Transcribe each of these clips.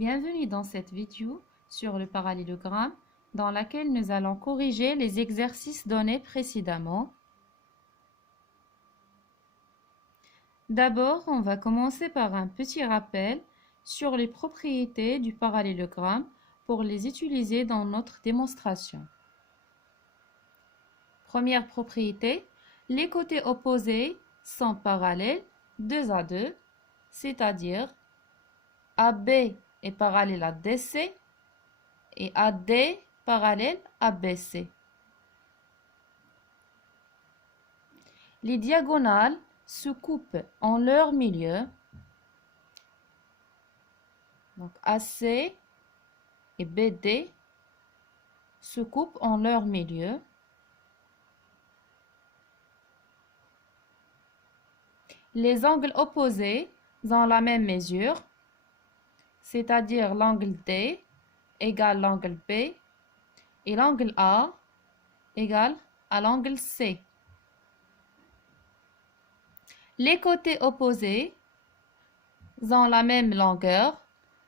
Bienvenue dans cette vidéo sur le parallélogramme dans laquelle nous allons corriger les exercices donnés précédemment. D'abord, on va commencer par un petit rappel sur les propriétés du parallélogramme pour les utiliser dans notre démonstration. Première propriété, les côtés opposés sont parallèles 2 à 2, c'est-à-dire AB est parallèle à DC et AD parallèle à BC. Les diagonales se coupent en leur milieu. Donc AC et BD se coupent en leur milieu. Les angles opposés ont la même mesure, c'est-à-dire l'angle D égale l'angle B et l'angle A égale à l'angle C. Les côtés opposés ont la même longueur,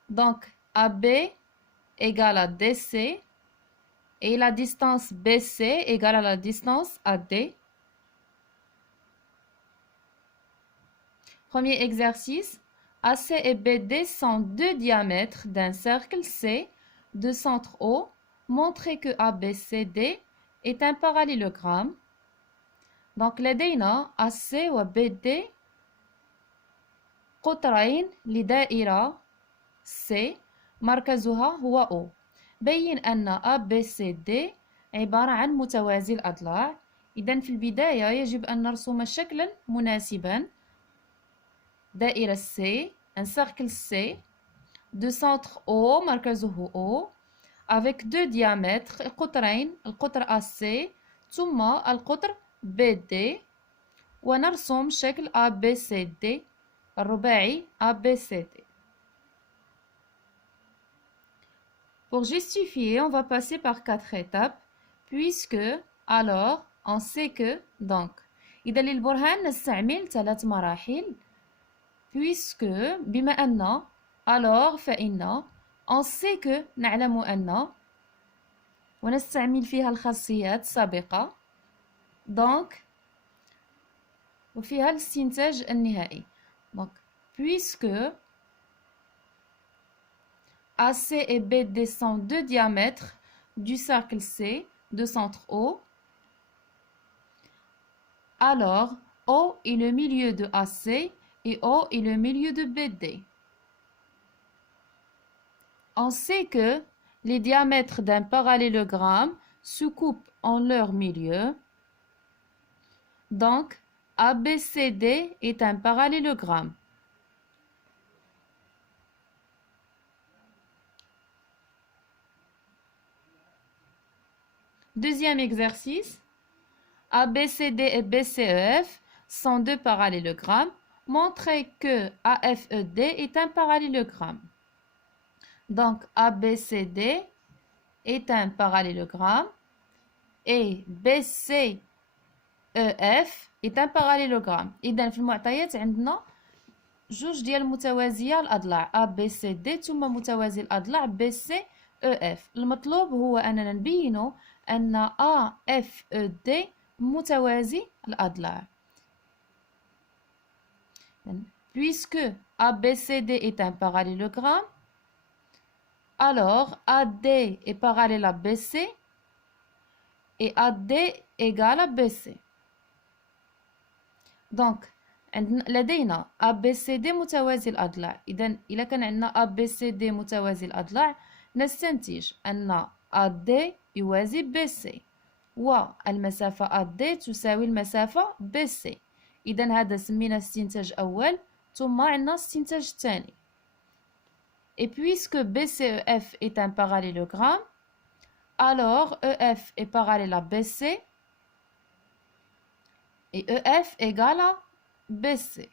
donc AB égale à DC et la distance BC égale à la distance AD. Premier exercice, AC et BD sont deux diamètres d'un cercle C de centre O. Montrez que ABCD est un parallélogramme. Donc لدينا AC و BD قطرين لدائرة C مركزها هو O. بين أن ABCD عبارة عن متوازي الأضلاع. إذن في البداية يجب أن نرسم شكلا مناسبا. دائرة C, un cercle C de centre O مركزه O avec deux diamètres القطرين القطر AC ثم القطر BD ونرسم شكل ABCD الرباعي ABCD. Pour justifier, on va passer par 4 étapes puisque alors on sait que donc إذا للبرهان نستعمل 3 مراحل puisque بما أن alors فإن on sait que نعلم أن ونستعمل فيها الخاصيات السابقة donc وفيها الاستنتاج النهائي. Donc puisque AC et BD sont deux diamètres du cercle C de centre O, alors O est le milieu de AC et O est le milieu de BD. On sait que les diamètres d'un parallélogramme se coupent en leur milieu. Donc, ABCD est un parallélogramme. Deuxième exercice. ABCD et BCEF sont deux parallélogrammes. Montrez que AFED est un parallélogramme. Donc, ABCD est un parallélogramme et BCEF est un parallélogramme. إذن في المعطيات عندنا جوج ديال متوازية الأضلاع ABCD ثم متوازي الأضلاع BCEF. المطلوب هو أننا نبينوا أن AFED متوازي الأضلاع. Puisque ABCD est un parallélogramme, alors AD est parallèle à BC et AD égale à BC. Donc لدينا ABCD متوازي الأضلاع. إذن إذا كان عندنا ABCD متوازي الأضلاع نستنتج أن AD يوازي BC والمسافة AD تساوي المسافة BC. إذن هذا سمينا استنتاج أول ثم عندنا استنتاج ثاني. Et puisque BCEF est un parallélogramme, alors EF est parallèle à BC et EF égale à BC.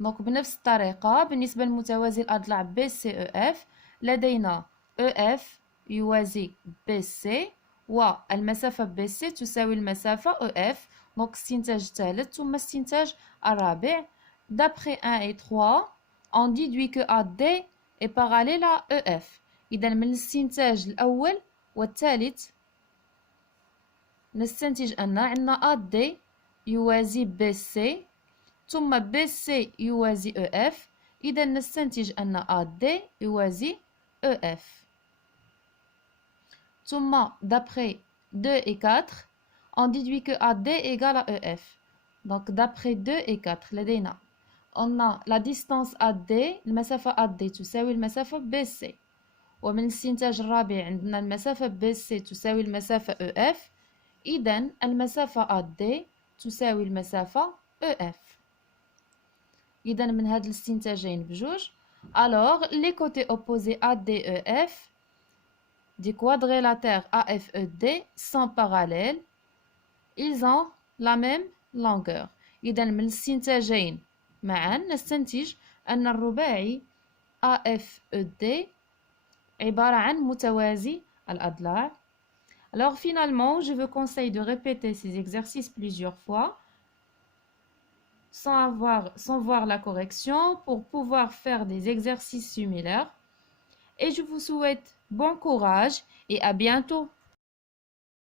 Donc بنفس الطريقة بالنسبة لمتوازي الأضلاع BCEF لدينا EF يوازي BC والمسافة BC تساوي المسافة EF. Donc استنتاج الثالث ثم استنتاج الرابع. D'après 1 et 3, on déduit que AD est parallèle à EF. إذا من الاستنتاج الأول والثالث نستنتج أن عندنا AD يوازي BC ثم BC يوازي EF. إذا نستنتج أن AD يوازي EF. ثم d'après 2 et 4 on déduit que AD égale à EF. Donc d'après 2 et 4 لدينا on a la distance AD المسافة AD تساوي المسافة BC. ومن الاستنتاج الرابع عندنا المسافة BC تساوي المسافة EF. إذا المسافة AD تساوي المسافة EF. إذا من هاد الاستنتاجين بجوج alors les côtés opposés AD et EF des quadrilatères AFED sont parallèles. Ils ont la même longueur. إذا من الاستنتاجين معا نستنتج أن الرباعي AFED عبارة عن متوازي الأضلاع. Alors finalement, je vous conseille de répéter ces exercices plusieurs fois sans voir la correction pour pouvoir faire des exercices similaires. Et je vous souhaite bon courage et à bientôt.